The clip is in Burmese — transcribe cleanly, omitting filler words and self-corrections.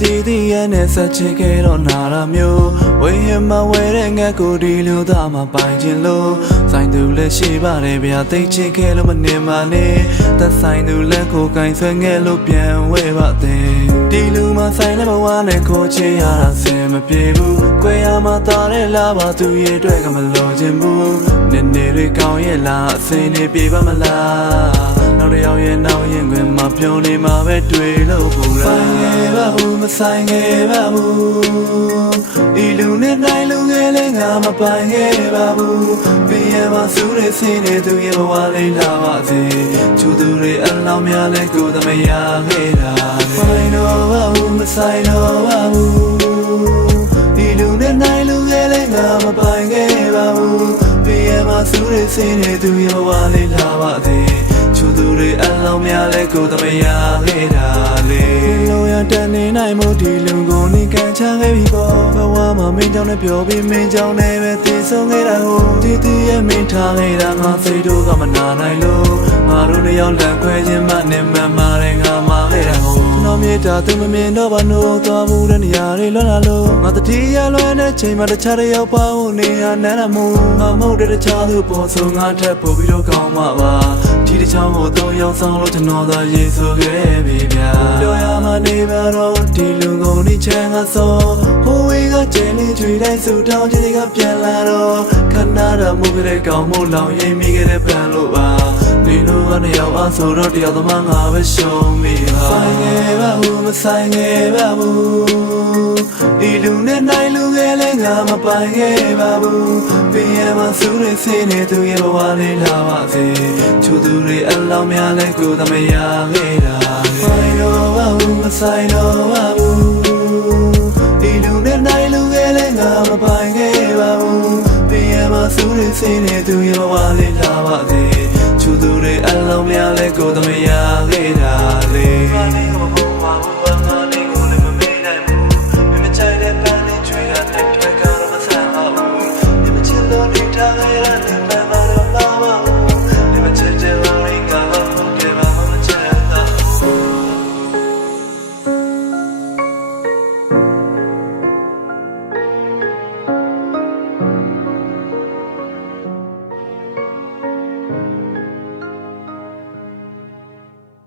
တီတီရဲ့နဲ့ဆက်ချစ်ခဲ့တော့နာရမျိုးဝေးရမဝဲတဲ့ငါကိုဒီလိုသားမပိုင်ခြင်းလို့ဆိုင်သူလည်းရှိပါတယ်ဗျာသိချစ်ခဲ့လို့မနေမှနဲ့သက်ဆိုင်သူလည်းကိုကင်ဆွဲငဲလို့ပြန်ဝဲပါတဲ့ဒီလူမဆိုင်လည်းဘဝနဲ့ခိုးချရတာဆင်မပြေဘူးကြွယ်ရမှာသားတဲ့လာပါသူရဲ့အတွက်ကမလို့ခြင်းဘူးနေနေတွေကောင်းရဲ့လားအစင်းတွေပြေပါမလားနောက်တစ်ယောက်ရဲ့နောက်ရင်ခွင်မှာပြုံးနေမှာပဲတွေ့လို့ပူလာဆိုင်ငယ်ပါဘူးမဆိုင်ငယ်ပါဘူးဒီလူနဲ့နိုင်လူငယ်လေးငါမပိုင်ခဲ့ပါဘူးပြရမှာစူးတဲ့စင်းတွေသူရဲ့ဘဝလေးလာပါစေချူသူတွေအလောင်းများလဲကိုယ်သမယခဲ့တာဆိုင်တော့ပါဘူးမဆိုင်တော့ပါဘူးဒီလူနဲ့နိုင်လူငယ်လေးငါမပိုင်ခဲ့ပါဘူးပြရမှာစူးတဲ့စင်းတွေသူရဲ့ဘဝလေးလာပါစေချူသူတွေအလောင်းများလဲကိုယ်သမယခဲ့တာလေလိုရတန်နေနိုင်မို့ဒီလူကိုနေကန်ချခဲ့ပြီပေါ့ဘဝမှာမင်းကြောင့်နဲ့ပြောပြီးမင်းကြောင့်နဲ့ပဲတည်ဆုံးခဲ့တာကိုတီတီရဲ့မင်းထားခဲ့တာငါစိတ်တို့ကမနာနိုင်လို့ငါတို့နှစ်ယောက်လက်ခွဲခြင်းမှနဲ့မှန်ပါတယ်ငါမခဲ့တာကိုကျွန်တော်မြေတာသူမမြင်တော့ပါလို့သွားမှုတဲ့နေရာတွေလွတ်လာလို့ငါတတိယလွယ်တဲ့ချိန်မှာတခြားတယောက်ပါဖို့နေရနန်းရမှုငါမဟုတ်တဲ့တခြားသူပေါ်ဆိုငါထက်ပို့ပြီးတော့ကောင်းမှာပါဒီတခြားကိုတော့ရောက်ဆောင်လို့ကျွန်တော်သာရေးဆိုခဲ့ပြီဗျာပြောရမှနေပါတော့ဒီလူကုန်ဒီချမ်းကစောဟိုဝေးကကျင်းလေးချွေတိုင်းစုတောင်းခြင်းတွေကပြန်လာတော့ခဏတော့မှုကြတဲ့ကောင်းမို့လောင်ရိပ်မိခဲ့တဲ့ပန်လို့ပါဒီလိုကနေရောက်အောင်ဆိုတော့တယောက်သမားငါပဲရှုံးမိပါဆိုင်ငယ်ပါဘူးမဆိုင်ငယ်ပါဘူးဒီလူနဲ့နိုင်လူငယ်လေးငါမပိုင်ခဲ့ပါဘူးပြရမှာစူးတဲ့စင်းတွေသူရဲ့ဘဝလေးလာပါစေချူသူတွေအလောင်းများလဲကိုယ်သမယခဲ့တာဆိုင်တော့ပါဘူးမဆိုင်တော့ပါဘူးဒီလူနဲ့နိုင်လူငယ်လေးငါမပိုင်ခဲ့ပါဘူးပြရမှာစူးတဲ့စင်းတွေသူရဲ့ဘဝလေးလာပါစေချူသူတွေအလောင်းများလဲကိုယ်သမယခဲ့တာလေ